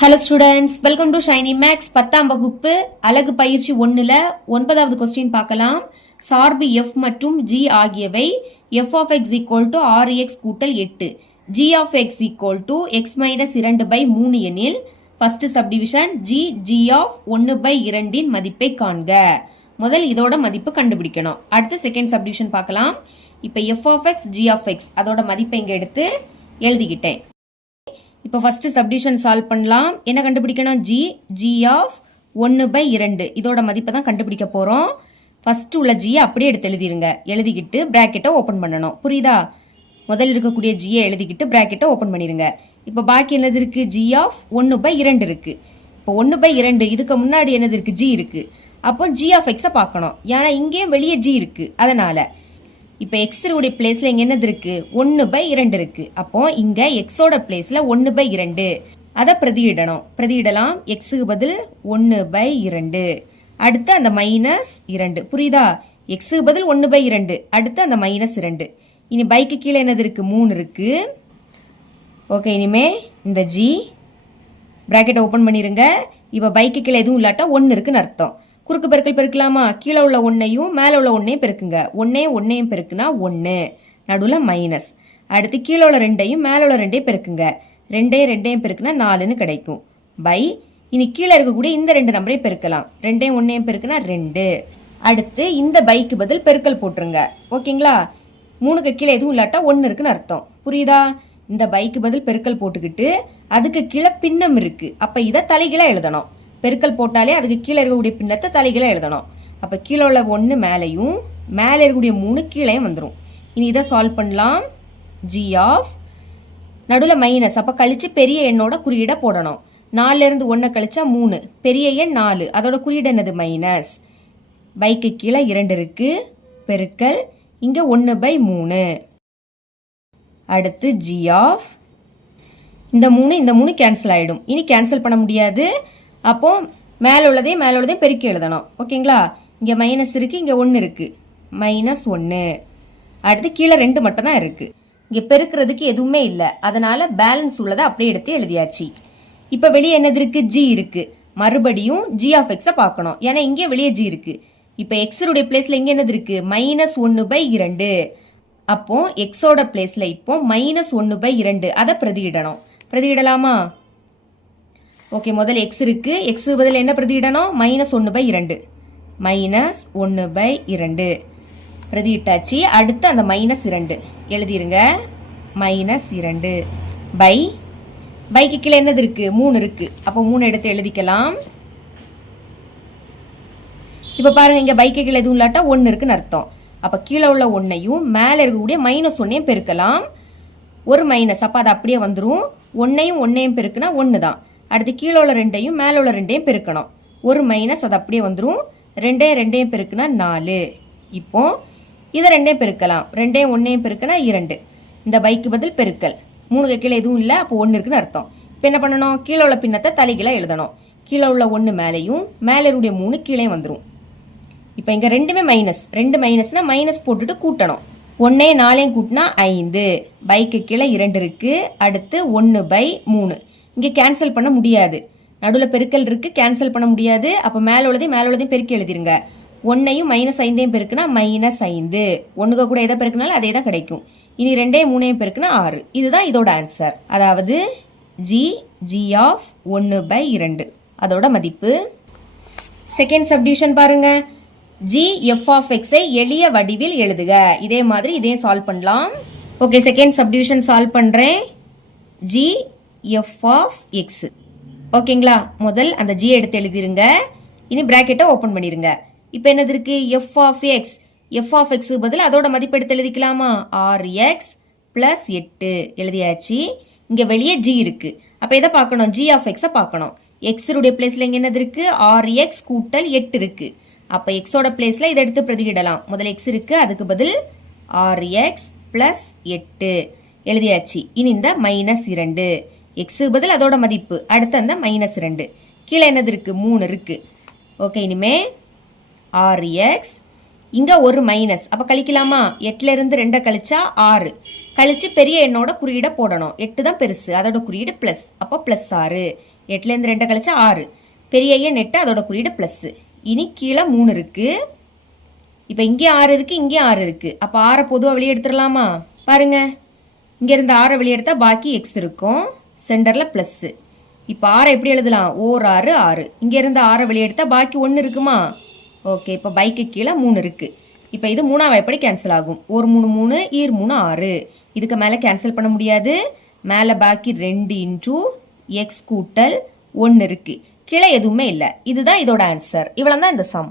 Hello students, welcome to Shiny Max 10ஆம் வகுப்பு அலகு பயிற்சி 1ல 9வது கொஸ்டின் பார்க்கலாம். சார்பு f மற்றும் g ஆகியவை f of x equal to 6x கூட்டல் 8, g of x equal to x minus 2/3 எனில் first subdivision g of 1/2 இன் மதிப்பை காண்க. முதல் இதோட மதிப்பு கண்டுபிடிக்கணும். அடுத்து செகண்ட் சப்டிவிஷன் பார்க்கலாம். இப்போ f of x, g of x அதோட மதிப்பை இங்க எடுத்து எழுதிக்கிட்டேன். இப்போ ஃபர்ஸ்ட் சப்டிவிஷன் சால்வ் பண்ணலாம். என்ன கண்டுபிடிக்கணும்? g of 1/2 இதோட மதிப்பை தான் கண்டுபிடிக்க போறோம். ஃபர்ஸ்ட் உள்ள g அப்படியே எடுத்து எழுதிருங்க. எழுதிக்கிட்டு பிராக்கெட்டை ஓபன் பண்ணணும். புரியுதா? முதல்ல இருக்கக்கூடிய g எழுதிக்கிட்டு பிராக்கெட்டை ஓபன் பண்ணிருங்க. இப்போ பாக்கி என்னது இருக்கு? g of 1/2 இருக்கு. இப்போ 1/2 இதுக்கு முன்னாடி என்னது இருக்கு? g இருக்கு. அப்போ g of x பார்க்கணும். ஏன்னா இங்கேயும் வெளியே g இருக்கு. அதனால இப்போ x உடைய பிளேஸ்ல இங்க என்னது இருக்கு? 1/2 இருக்கு. அப்போ இங்க x ஓட பிளேஸ்ல 1/2 அதை பிரதியிடணும். பிரதியிடலாம். x க்கு பதில் 1/2. அடுத்து அந்த -2. புரியுதா? x க்கு பதில் 1/2. அடுத்து அந்த -2. இனி பைக்கு கீழே என்னது இருக்கு? 3 இருக்கு. ஓகே, இனிமே இந்த g பிராக்கெட் ஓபன் பண்ணிருங்க. இப்போ பைக்கு கீழே எதுவும் இல்லாட்டா 1 இருக்குன்னு அர்த்தம். குறுக்கு பெருக்கல் பெருக்கலாமா? கீழே உள்ள 1ஐயும் மேலே உள்ள 1ஐயும் பெருக்குங்க. 1ஐயும் பெருக்குனா 1, நடுவில் மைனஸ். அடுத்து கீழே உள்ள 2ஐயும் மேலே உள்ள 2ஐயும் பெருக்குங்க. 2ஐயும் பெருக்குனா 4ன்னு கிடைக்கும். பை இனி கீழே இருக்கக்கூடிய இந்த 2 நம்பரையும் பெருக்கலாம். 2ஐயும் பெருக்குனா 2. அடுத்து இந்த பைக்கு பதில் பெருக்கல் போட்டுருங்க. ஓகேங்களா? 3க்கு கீழே எதுவும் இல்லாட்டா 1 இருக்குன்னு அர்த்தம். புரியுதா? இந்த பைக்கு பதில் பெருக்கல் போட்டுக்கிட்டு அதுக்கு கீழே பின்னம் இருக்கு. அப்போ இதை தலைகீழா எழுதணும். பெருக்கல் போட்டாலே அதுக்கு கீழே இருக்கக்கூடிய பின்னத்தை தலைகீழா எழுதணும். அப்போ கீழே உள்ள 1 மேலேயும் மேலே இருக்கக்கூடிய 3 கீழேயும் வந்துடும். இனி இதை சால்வ் பண்ணலாம். g ஆஃப் நடுவில் மைனஸ், அப்போ கழிச்சு பெரிய எண்ணோட குறியீடை போடணும். 4லேருந்து 1 கழிச்சா 3, பெரிய எண் 4, அதோட குறியீடு என்னது? மைனஸ். பைக்கு கீழே 2 இருக்கு. பெருக்கல் இங்கே 1/3. அடுத்து g ஆஃப் இந்த 3 கேன்சல் ஆகிடும். இனி கேன்சல் பண்ண முடியாது. அப்போ மேலே உள்ளதையும் பெருக்கி எழுதணும். ஓகேங்களா? இங்கே மைனஸ் இருக்கு, இங்கே 1 இருக்கு. -1. அடுத்து கீழே 2 மட்டும் தான் இருக்கு. இங்கே பெருக்கிறதுக்கு எதுவுமே இல்லை. அதனால பேலன்ஸ் உள்ளதை அப்படியே எடுத்து எழுதியாச்சு. இப்போ வெளியே என்னது இருக்கு? g இருக்கு. மறுபடியும் g of x பார்க்கணும். ஏன்னா இங்கே வெளியே g இருக்கு. இப்போ x உடைய பிளேஸ்ல இங்கே என்னது இருக்கு? -1/2. அப்போ x ஓட பிளேஸ்ல இப்போ -1/2 அதை பிரதியிடணும். பிரதியிடலாமா? ஓகே, முதல்ல x இருக்கு. x பதில் என்ன பிரதியிடணும்? -1/2. -1/2 பிரதியிட்டாச்சு. அடுத்து அந்த -2 எழுதிருங்க. -2 பைக்கு கீழே என்னது இருக்கு? 3 இருக்கு. அப்போ 3 எடுத்து எழுதிக்கலாம். இப்போ பாருங்க, இங்க பைக்கு கீழே எதுவும் இல்லாட்டா 1 இருக்குன்னு அர்த்தம். அப்போ கீழே உள்ள 1ஐயும் மேலே இருக்கக்கூடிய -1ஐயும் பெருக்கலாம். ஒரு மைனஸ், அப்போ அது அப்படியே வந்துடும். 1ஐயும் பெருக்குனா 1 தான். அடுத்து கீழே உள்ள 2ஐயும் மேலே உள்ள 2ஐயும் பெருக்கணும். ஒரு மைனஸ், அது அப்படியே வந்துடும். 2ஐயும் பெருக்குனா 4. இப்போ இதை 2ஐயும் பெருக்கலாம். 2ஐயும் பெருக்குனா 2. இந்த பைக்கு பதில் பெருக்கல். 3க்கு கீழே எதுவும் இல்லை. அப்போ 1 இருக்குன்னு அர்த்தம். இப்போ என்ன பண்ணணும்? கீழே உள்ள பின்னத்தை தலைகீழா எழுதணும். கீழே உள்ள 1 மேலேயும் மேலே இருக்கக்கூடிய 3 கீழே வந்துடும். இப்போ இங்கே 2மே மைனஸ். 2 மைனஸ்னா மைனஸ் போட்டுட்டு கூட்டணும். 1ஐயும் 4ஐயும் கூட்டினா 5. பைக்கு கீழே 2 இருக்கு. அடுத்து 1/3. இங்கே கேன்சல் பண்ண முடியாது. நடுவில் பெருக்கல் இருக்கு, கேன்சல் பண்ண முடியாது. அப்போ மேலே உள்ளதையும் பெருக்கி எழுதிருங்க. 1ஐயும் -5ஐயும் பெருக்குனா -5. 1க்கு கூட எதை பெருக்கினாலும் அதே தான் கிடைக்கும். இனி 2ஐயும் 3ஐயும் பெருக்குனா 6. இதுதான் இதோட ஆன்சர். அதாவது g ஆஃப் 1/2 அதோட மதிப்பு. செகண்ட் சப்டிவிஷன் பாருங்க. g f of x ஐ எளிய வடிவில் எழுதுக. இதே மாதிரி இதையும் சால்வ் பண்ணலாம். ஓகே, செகண்ட் சப்டிவிஷன் சால்வ் பண்றேன். g f of x. ஓகேங்களா? முதல் அந்த g எடுத்து எழுதிருங்க. இனி பிராக்கெட்டை ஓபன் பண்ணிருங்க. இப்போ என்னது இருக்கு? f of x. f of x பதில் அதோட மதிப்பு எடுத்து எழுதிக்கலாமா? 6x + 8 எழுதியாச்சு. இங்க வெளியே g இருக்கு. அப்ப இதை பார்க்கணும். g of x பார்க்கணும். x உடைய பிளேஸ்ல இங்க என்னது இருக்கு? 6x கூட்டல் 8 இருக்கு. அப்ப x ஓட பிளேஸ்ல இதை எடுத்து பிரதியிடலாம். முதல்ல x இருக்கு, அதுக்கு பதில் 6x + 8 எழுதியாச்சு. இனி இந்த -2 x பதில் அதோட மதிப்பு. அடுத்து அந்த -2 கீழே என்னது இருக்கு? 3 இருக்கு. ஓகே, இனிமே 6x இங்க ஒரு மைனஸ். அப்ப கழிக்கலாமா? 8லேருந்து 2 கழிச்சா 6. கழிச்சு பெரிய எண்ணோட குறியீடை போடணும். 8 தான் பெருசு, அதோட குறியீடு பிளஸ். அப்போ +6. 8லேருந்து 2 கழிச்சா 6. பெரிய எண் 8, அதோட குறியீடு ப்ளஸ்ஸு. இனி கீழே 3 இருக்குது. இப்போ இங்கே 6 இருக்குது, இங்கே 6 இருக்குது. அப்போ 6 பொதுவாக வெளியே எடுத்துடலாமா? பாருங்க, இங்கேருந்து 6 வெளியே எடுத்தால் பாக்கி எக்ஸ் இருக்கும், சென்டரில் ப்ளஸ்ஸு. இப்போ 6 எப்படி எழுதலாம்? ஓர் 6 6. இங்கேருந்து 6 வெளியே எடுத்தால் பாக்கி 1 இருக்குமா? ஓகே, இப்போ பைக்கு கீழே 3 இருக்குது. இப்போ இது 3ஆவது எப்படி கேன்சல் ஆகும்? ஒரு 3 3, ஈர் 3 6. இதுக்கு மேலே கேன்சல் பண்ண முடியாது. மேலே பாக்கி 2 இன்டூ எக்ஸ் கூட்டல் 1 இருக்குது. கீழே எதுவுமே இல்லை. இதுதான் இதோட ஆன்சர். இவ்வளோ தான் இந்த சம்.